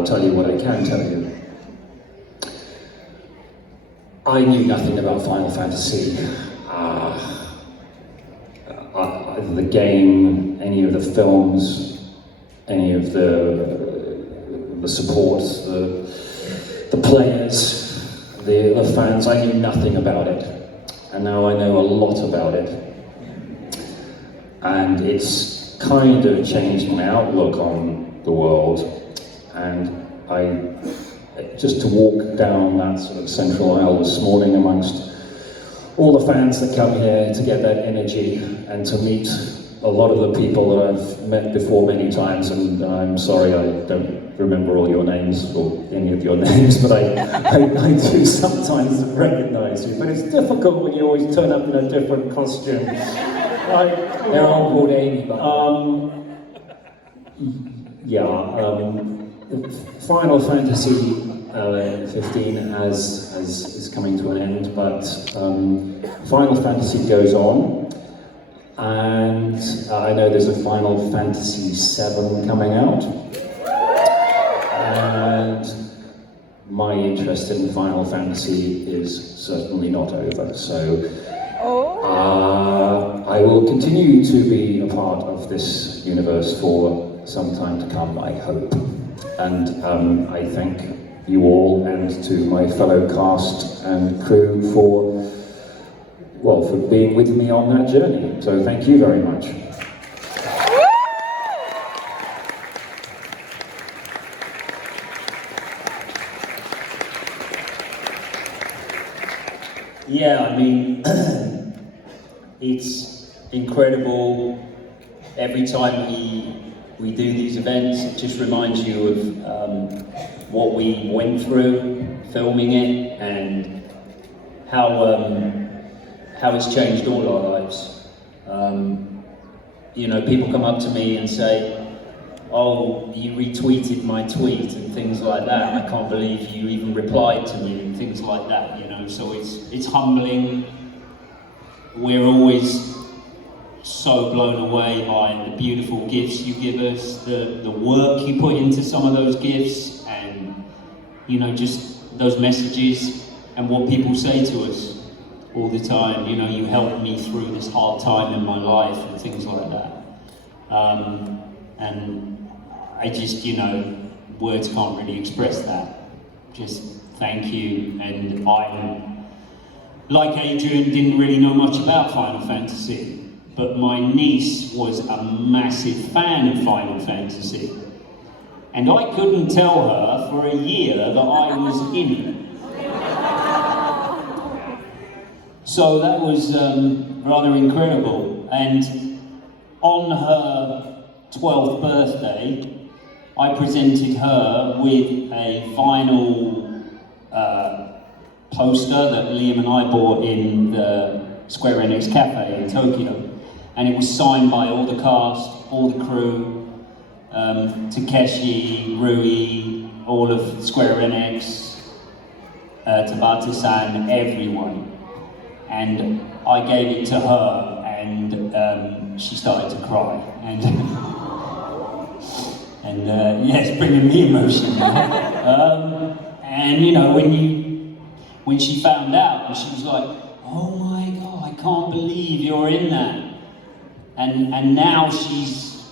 I'll tell you what I can tell you. I knew nothing about Final Fantasy. The game, any of the films, any of the support, the players, the fans, I knew nothing about it. And now I know a lot about it. And it's kind of changed my outlook on the world. And just to walk down that sort of central aisle this morning amongst all the fans that come here to get that energy and to meet a lot of the people that I've met before many times, and I'm sorry I don't remember all your names or any of your names, but I do sometimes recognize you. But it's difficult when you always turn up in a different costume. They're all called Amy, but Final Fantasy 15 is coming to an end, but Final Fantasy goes on, and I know there's a Final Fantasy 7 coming out, and my interest in Final Fantasy is certainly not over, so I will continue to be a part of this universe for some time to come, I hope. And I thank you all and to my fellow cast and crew for being with me on that journey. So thank you very much. Yeah, I mean, it's incredible. Every time we do these events, it just reminds you of what we went through filming it and how it's changed all our lives. You know, people come up to me and say, "Oh, you retweeted my tweet," and things like that. "I can't believe you even replied to me," and things like that, you know. So it's humbling. We're always so blown away by the beautiful gifts you give us, the work you put into some of those gifts, and you know, just those messages and what people say to us all the time. You know, you helped me through this hard time in my life and things like that. And I just, you know, words can't really express that. Just thank you. And I'm, like Adrian, didn't really know much about Final Fantasy, but my niece was a massive fan of Final Fantasy. And I couldn't tell her for a year that I was in it. So that was rather incredible. And on her 12th birthday, I presented her with a vinyl poster that Liam and I bought in the Square Enix Cafe in Tokyo. And it was signed by all the cast, all the crew, Takeshi, Rui, all of Square Enix, Tabata-san, everyone. And I gave it to her, and she started to cry. And yeah, it's bringing me emotion now. And you know, when she found out, and she was like, "Oh my God, I can't believe you're in that." And now she's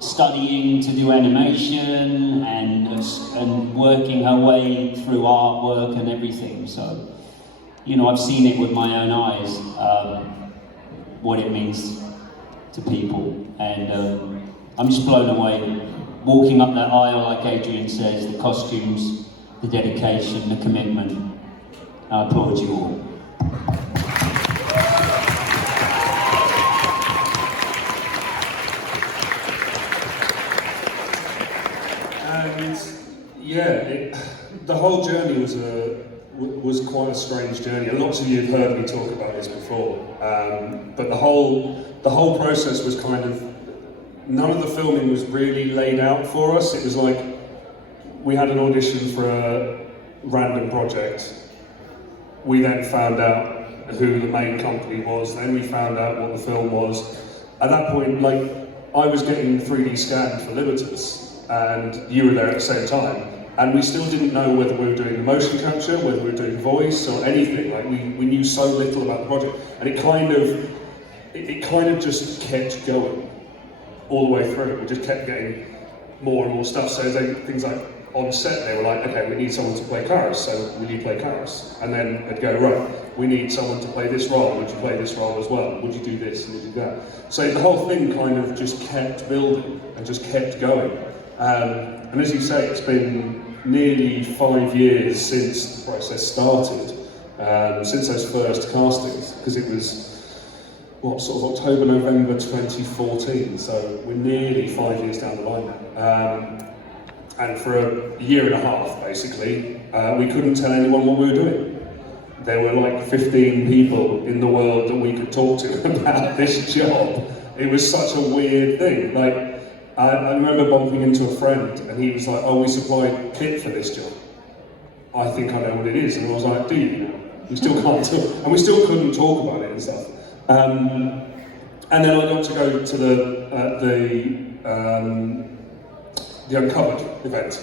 studying to do animation and working her way through artwork and everything. So, you know, I've seen it with my own eyes, what it means to people. And I'm just blown away. Walking up that aisle, like Adrian says, the costumes, the dedication, the commitment. I applaud you all. And yeah, the whole journey was quite a strange journey. And lots of you have heard me talk about this before. But the whole process was kind of, none of the filming was really laid out for us. It was like, we had an audition for a random project. We then found out who the main company was, then we found out what the film was. At that point, like, I was getting 3D scanned for Libertas. and you were there at the same time, and we still didn't know whether we were doing the motion capture, whether we were doing voice or anything. Like we knew so little about the project, and it kind of just kept going all the way through. We just kept getting more and more stuff. So things like on set, they were like, okay, we need someone to play Karis, so will you play Karis? And then they'd go, right, we need someone to play this role, would you play this role as well? Would you do this and would you do that? So the whole thing kind of just kept building and just kept going. And as you say, it's been nearly 5 years since the process started, since those first castings, because it was, sort of October, November 2014, so we're nearly 5 years down the line now. And for a year and a half, basically, we couldn't tell anyone what we were doing. There were like 15 people in the world that we could talk to about this job. It was such a weird thing. Like, I remember bumping into a friend, and he was like, "Oh, we supplied kit for this job. I think I know what it is." And I was like, "Do you know?" We still can't talk, and we still couldn't talk about it and stuff. And then I got to go to the Uncovered event,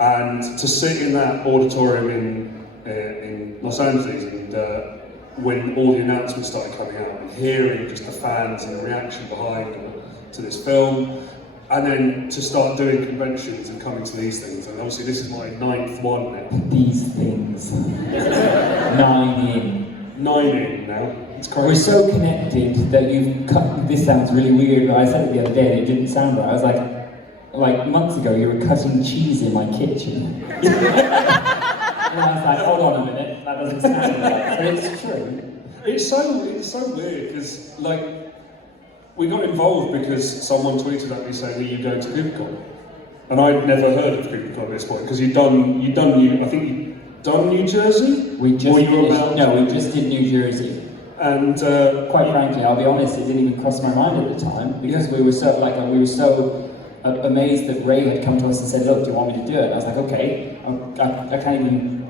and to sit in that auditorium in Los Angeles, and when all the announcements started coming out, and hearing just the fans and the reaction behind to this film, and then to start doing conventions and coming to these things, and obviously this is my 9th one now. These things. 9 in. 9 in now. It's crazy. We're so connected that you've cut. This sounds really weird, but I said it the other day and it didn't sound right. I was like months ago, you were cutting cheese in my kitchen. And I was like, hold on a minute, that doesn't sound right. But it's true. It's so weird because we got involved because someone tweeted at me saying, "Are you going to Kupocon?" And I'd never heard of Kupocon at this point because you'd done New Jersey. We just did New Jersey. And quite frankly, I'll be honest, it didn't even cross my mind at the time because we were so amazed that Ray had come to us and said, "Look, do you want me to do it?" And I was like, "Okay." I can't even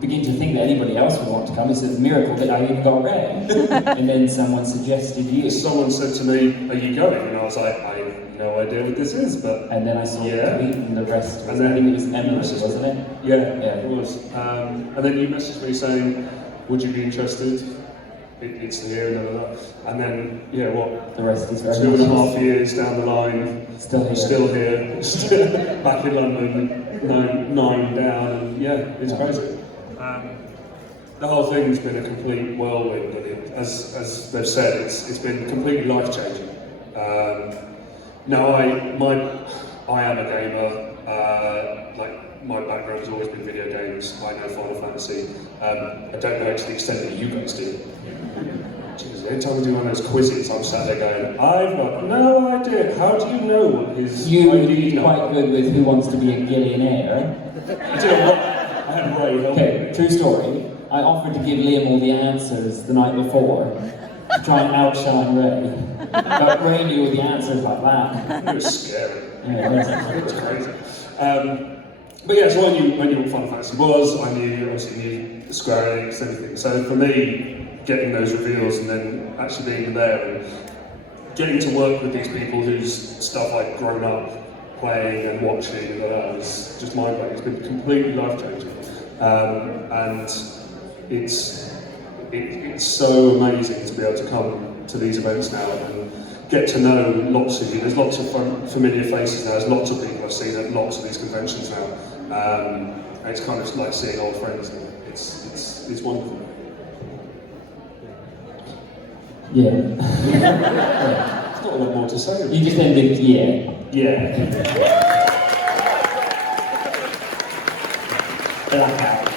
begin to think that anybody else would want to come. It's a miracle that I even got Ray. And then someone suggested you. Someone said to me, "Are you going?" And I was like, "I have no idea what this is," but and then I saw the tweet and the rest. And then I think it was Emily, wasn't it? Yeah, it was. And then you messaged me saying, "Would you be interested?" It's here and blah, blah, blah. And then, The rest is very 2.5 years down the line, Still here. back in London, nine down, and it's crazy. The whole thing's been a complete whirlwind, and as they've said, it's been completely life-changing. Now, I am a gamer. My background's always been video games. I know Final Fantasy. I don't know to the extent that you guys do. Jesus, every time we do one of those quizzes, I'm sat there going, "I've got no idea. How do you know what his You would ID be number?" quite good with Who Wants to Be a Gillionaire. Do you know what? I had Ray help me. Okay, true story. I offered to give Liam all the answers the night before to try and outshine Ray. But Ray knew all the answers like that. It was scary. Yeah, It was crazy. But yeah, so I knew what Final Fantasy was. I obviously knew Square Enix and everything. So for me, getting those reveals and then actually being there and getting to work with these people whose stuff I'd grown up playing and watching and all that was just mind-blowing. It's been completely life-changing. And it's so amazing to be able to come to these events now and get to know lots of you. There's lots of familiar faces now. There's lots of people I've seen at lots of these conventions now. It's kind of like seeing old friends. And it's wonderful. Yeah. There's not a lot more to say. You just ended, yeah. Blackout.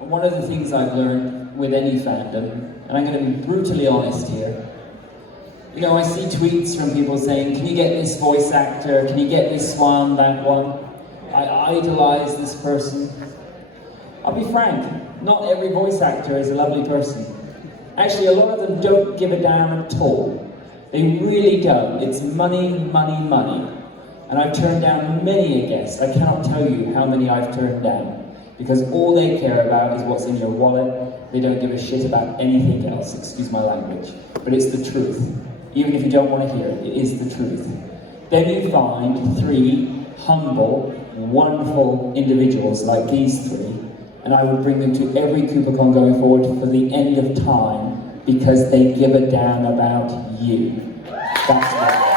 One of the things I've learned with any fandom, and I'm going to be brutally honest here, I see tweets from people saying, "Can you get this voice actor? Can you get this one, that one?" I idolize this person. I'll be frank, not every voice actor is a lovely person. Actually, a lot of them don't give a damn at all. They really don't. It's money, money, money. And I've turned down many a guest. I cannot tell you how many I've turned down. Because all they care about is what's in your wallet. They don't give a shit about anything else, excuse my language. But it's the truth. even if you don't want to hear it, it is the truth. Then you find 3 humble, wonderful individuals like these 3, and I would bring them to every Kupocon going forward for the end of time because they give a damn about you. That's right.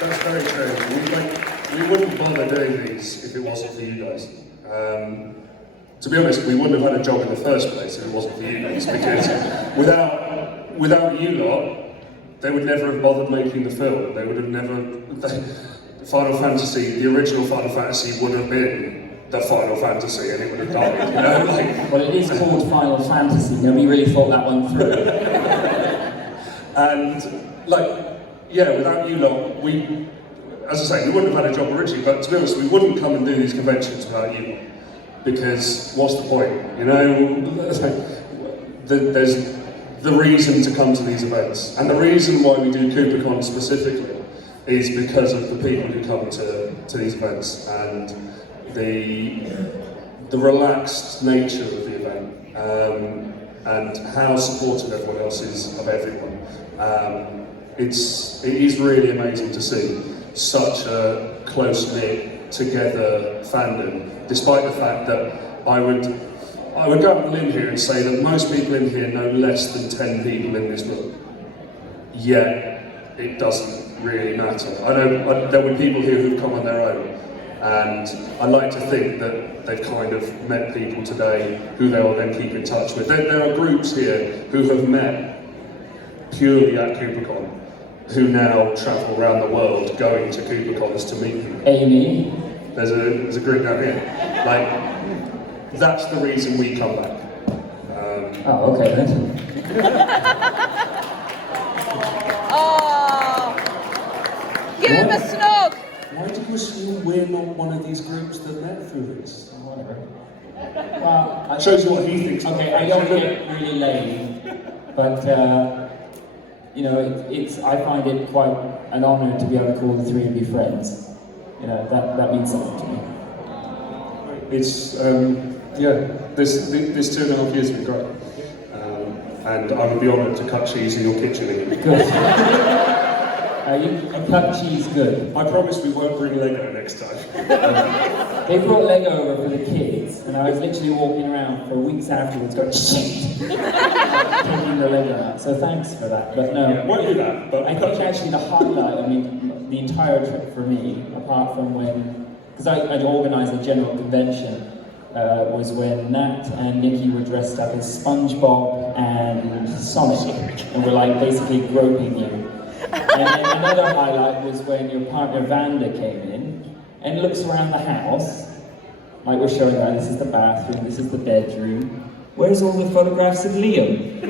That's very true. We wouldn't bother doing these if it wasn't for you guys. To be honest, we wouldn't have had a job in the first place if it wasn't for you guys, because without you lot, they would never have bothered making the film. They would have never... Final Fantasy, the original Final Fantasy would have been the Final Fantasy, and it would have died, you know? Like, well, it is called Final Fantasy. Nobody really thought that one through. And, like, yeah, without you lot, we, as I say, we wouldn't have had a job originally, but to be honest, we wouldn't come and do these conventions without you. Because what's the point? You know, there's the reason to come to these events. And the reason why we do Kupocon specifically is because of the people who come to these events and the relaxed nature of the event and how supportive everyone else is of everyone. It is really amazing to see such a close-knit, together fandom, despite the fact that I would go out on a limb here and say that most people in here know less than 10 people in this room. Yet, it doesn't really matter. There were people here who've come on their own, and I like to think that they've kind of met people today who they'll then keep in touch with. There are groups here who have met purely at Kupocon, who now travel around the world going to Kupocons to meet people. Amy. There's a group down here. Like, that's the reason we come back. Oh, okay then. Oh, give him a snug. Why do you assume we're not one of these groups that met through this? Well, Shows you what he thinks. okay, I don't get really lame, but you know, I find it quite an honour to be able to call the 3 and be friends. You know, that means something to me. It's yeah. This 2.5 years have been great, and I would be honoured to cut cheese in your kitchen again. Good. You cut cheese good. I promise we won't bring Lego next time. They brought Lego over for the kids, and I was literally walking around for weeks afterwards going, shit! Taking the Lego out. So thanks for that. But no, Yeah, won't do that. But I think actually the highlight, I mean, the entire trip for me, apart from when, because I'd organised a general convention, was when Nat and Nikki were dressed up as SpongeBob and Sonic, and were like basically groping you. And then another highlight was when your partner Vanda came in and looks around the house, like we're showing her, this is the bathroom, this is the bedroom. Where's all the photographs of Liam?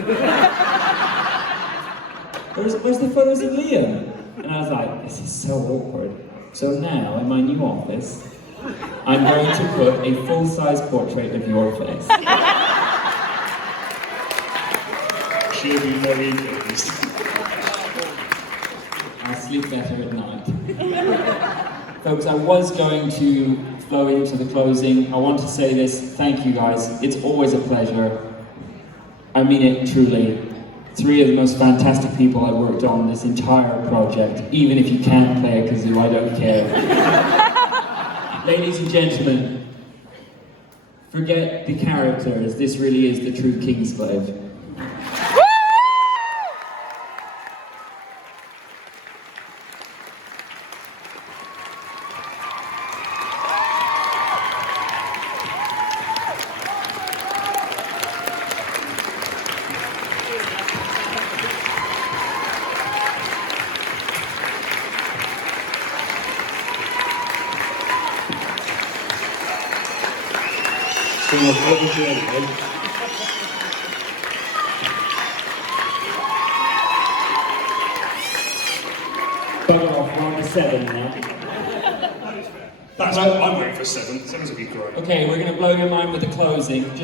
Where's the photos of Liam? And I was like, this is so awkward. So now, in my new office, I'm going to put a full-size portrait of your face. she'll be very pleased. I'll sleep better at night. Folks, I was going to flow into the closing. I want to say this, thank you guys. It's always a pleasure. I mean it truly. 3 of the most fantastic people I worked on this entire project. Even if you can't play a kazoo, I don't care. Ladies and gentlemen, forget the characters. This really is the true Kingsglaive. It's been a whole journey, eh? Bugger off, we're on to 7 now. I'm waiting for 7. 7's a bit great. Okay, we're going to blow your mind with the closing. Just